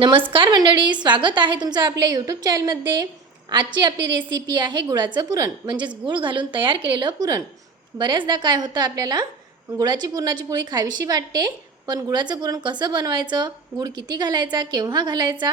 नमस्कार मंडळी स्वागत आहे तुमचं आपल्या यूट्यूब चॅनलमध्ये आजची आपली रेसिपी आहे गुळाचं पुरण म्हणजेच गुळ घालून तयार केलेलं पुरण. बऱ्याचदा काय होतं आपल्याला गुळाची पुरणाची पोळी खावीशी वाटते पण गुळाचं पुरण कसं बनवायचं गुळ किती घालायचा केव्हा घालायचा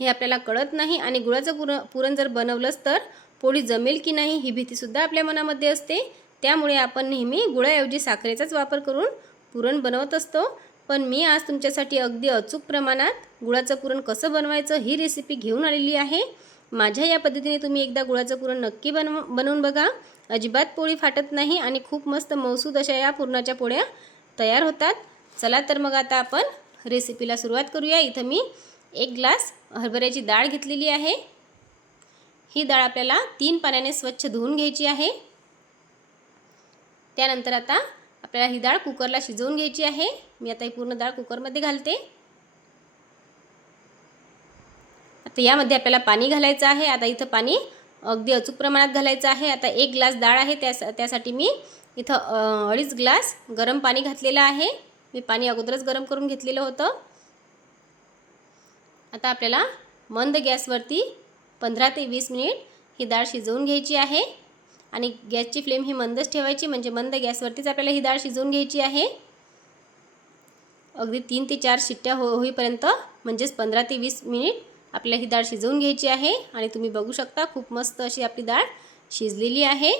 हे आपल्याला कळत नाही आणि गुळाचं पुरण पुरण जर बनवलंच तर पोळी जमेल की नाही ही भीतीसुद्धा आपल्या मनामध्ये असते. त्यामुळे आपण नेहमी गुळाऐवजी साखरेचाच वापर करून पुरण बनवत असतो. पण मी आज तुमच्यासाठी अगदी अचूक प्रमाणात गुळाचं पुरण कसं बनवायचं ही रेसिपी घेऊन आलेली आहे. माझ्या या पद्धतीने तुम्ही एकदा गुळाचं पुरण नक्की बनव बनवून बघा. अजिबात पोळी फाटत नाही आणि खूप मस्त मौसूद अशा या पुरणाच्या पोळ्या तयार होतात. चला तर मग आता आपण रेसिपीला सुरुवात करूया. इथं मी एक ग्लास हरभऱ्याची डाळ घेतलेली आहे. ही डाळ आपल्याला तीन पाण्याने स्वच्छ धुवून घ्यायची आहे. त्यानंतर आता आपल्याला ही डाळ कुकरला शिजवून घ्यायची आहे. मी आता ही पूर्ण डाळ कुकरमध्ये घालते. आता यामध्ये आपल्याला पाणी घालायचं आहे. आता इथं पाणी अगदी अचूक प्रमाणात घालायचं आहे. आता एक ग्लास डाळ आहे. त्यास त्यासाठी मी इथं अडीच ग्लास गरम पाणी घातलेलं आहे. मी पाणी अगोदरच गरम करून घेतलेलं होतं. आता आपल्याला मंद गॅसवरती पंधरा ते वीस मिनिट ही डाळ शिजवून घ्यायची आहे. आणि गॅसची फ्लेम ही मंदच ठेवायची म्हणजे मंद गॅसवरतीच आपल्याला ही डाळ शिजवून घ्यायची आहे. अगदी तीन ते चार शिट्ट्या हो होईपर्यंत म्हणजेच पंधरा ते वीस मिनिट आपल्याला ही डाळ शिजवून घ्यायची आहे. आणि तुम्ही बघू शकता खूप मस्त अशी आपली डाळ शिजलेली आहे.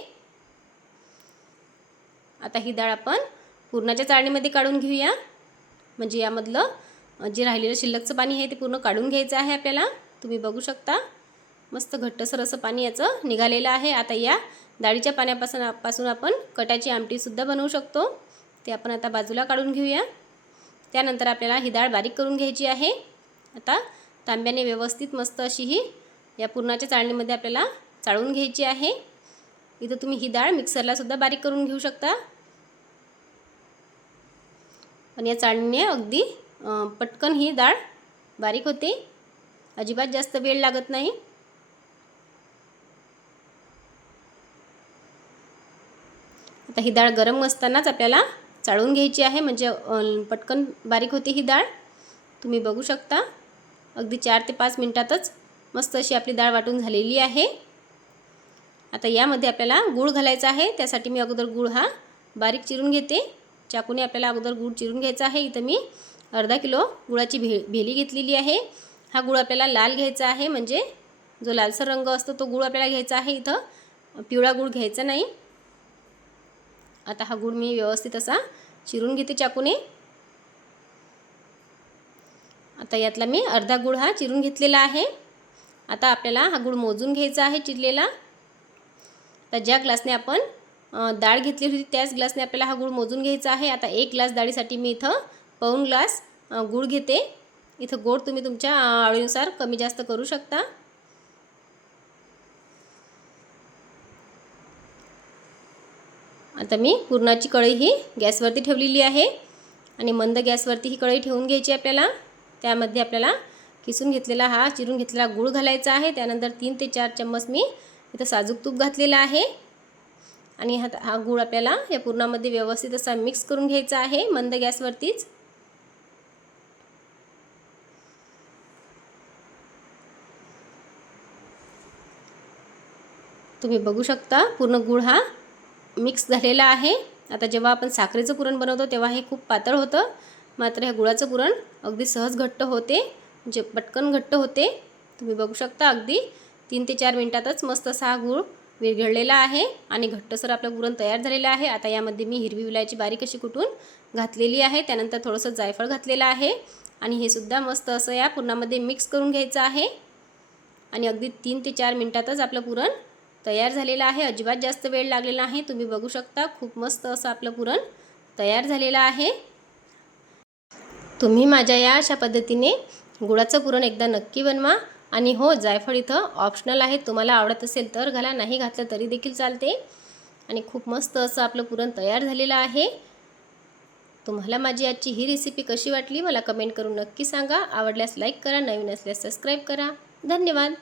आता ही डाळ आपण पुरणाच्या चाळणीमध्ये काढून घेऊया. म्हणजे यामधलं जे राहिलेलं शिल्लकचं पाणी आहे ते पूर्ण काढून घ्यायचं आहे आपल्याला. तुम्ही बघू शकता. मस्त घट्टसर असं पाणी याचं निघालेलं आहे. आता या डाळीच्या पाण्यापासून पासून आपण कटाची आमटीसुद्धा बनवू शकतो. ते आपण आता बाजूला काढून घेऊया. त्यानंतर आपल्याला ही डाळ बारीक करून घ्यायची आहे. आता तांब्याने व्यवस्थित मस्त अशी ही या पुरणाच्या चाळणीमध्ये आपल्याला चाळून घ्यायची आहे. इथं तुम्ही ही डाळ मिक्सरलासुद्धा बारीक करून घेऊ शकता. पण या चाळणीने अगदी पटकन ही डाळ बारीक होते. अजिबात जास्त वेळ लागत नाही. आता ही डाळ गरम असतानाच आपल्याला चाळून घ्यायची आहे. म्हणजे पटकन बारीक होते ही डाळ. तुम्ही बघू शकता. अगदी चार ते पाच मिनटातच मस्त अशी आपली डाळ वाटून झालेली आहे. आता यामध्ये आपल्याला गूळ घालायचा आहे. त्यासाठी मी अगोदर गूळ हा बारीक चिरून घेते. चाकूने आपल्याला अगोदर गूळ चिरून घ्यायचा आहे. इथं मी अर्धा किलो गुळाची भे भेली घेतलेली आहे. हा गूळ आपल्याला लाल घ्यायचा आहे. म्हणजे जो लालसर रंग असतो तो गूळ आपल्याला घ्यायचा आहे. इथं पिवळा गूळ घ्यायचा नाही. आता हा गूळ मी व्यवस्थित असा चिरून घेते चाकूने. आता यातला मी अर्धा गुळ हा चिरून घेतलेला आहे. आता आपल्याला हा गूळ मोजून घ्यायचा आहे चिरलेला. तर ज्या ग्लासने आपण डाळ घेतली होती त्याच ग्लासने आपल्याला हा गूळ मोजून घ्यायचा आहे. आता एक ग्लास डाळीसाठी मी इथं पाऊन ग्लास गुळ घेते. इथं गोड तुम्ही तुमच्या अ, आवडीनुसार कमी जास्त करू शकता. आता मी पुरणाची कढई ही गॅसवरती ठेवलेली आहे आणि मंद गॅसवरती ही कढई ठेवून घ्यायची आपल्याला. त्यामध्ये आपल्याला किसून घेतलेला हा चिरून घेतलेला गूळ घालायचा आहे. त्यानंतर तीन ते चार चम्मच मी इथं साजूक तूप घातलेला आहे. आणि हा हा गूळ आपल्याला या पुरणामध्ये व्यवस्थित असा मिक्स करून घ्यायचा आहे मंद गॅसवरतीच. तुम्ही बघू शकता पूर्ण गूळ हा मिक्स झालेला आहे. आता जेव्हा आपण साखरेचं पुरण बनवतो तेव्हा हे खूप पातळ होतं. मात्र हे गुळाचं पुरण अगदी सहज घट्ट होते. म्हणजे पटकन घट्ट होते. तुम्ही बघू शकता अगदी. तीन ते चार मिनटातच मस्त असा हा गूळ विरघळलेला आहे आणि घट्टसर आपलं पुरण तयार झालेलं आहे. आता यामध्ये मी हिरवी विलायची बारीक अशी कुटून घातलेली आहे. त्यानंतर थोडंसं जायफळ घातलेलं आहे. आणि हे सुद्धा मस्त असं या पुरणामध्ये मिक्स करून घ्यायचं आहे. आणि अगदी तीन ते चार मिनटातच आपलं पुरण तयार झालेला आहे. अजिबात जास्त वेळ लागलेला आहे तुम्ही बघू शकता खूप मस्त असं आपलं पुरण तयार झालेलं आहे. तुम्ही माझ्या या अशा पद्धतीने गुळाचं पुरण एकदा नक्की बनवा. आणि हो जायफळ इथं ऑप्शनल आहे. तुम्हाला आवडत असेल तर घाला नाही घातलं तरी देखील चालते. आणि खूप मस्त असं आपलं पुरण तयार झालेलं आहे. तुम्हाला माझी आजची ही रेसिपी कशी वाटली मला कमेंट करून नक्की सांगा. आवडल्यास लाईक करा नवीन असल्यास सबस्क्राईब करा. धन्यवाद!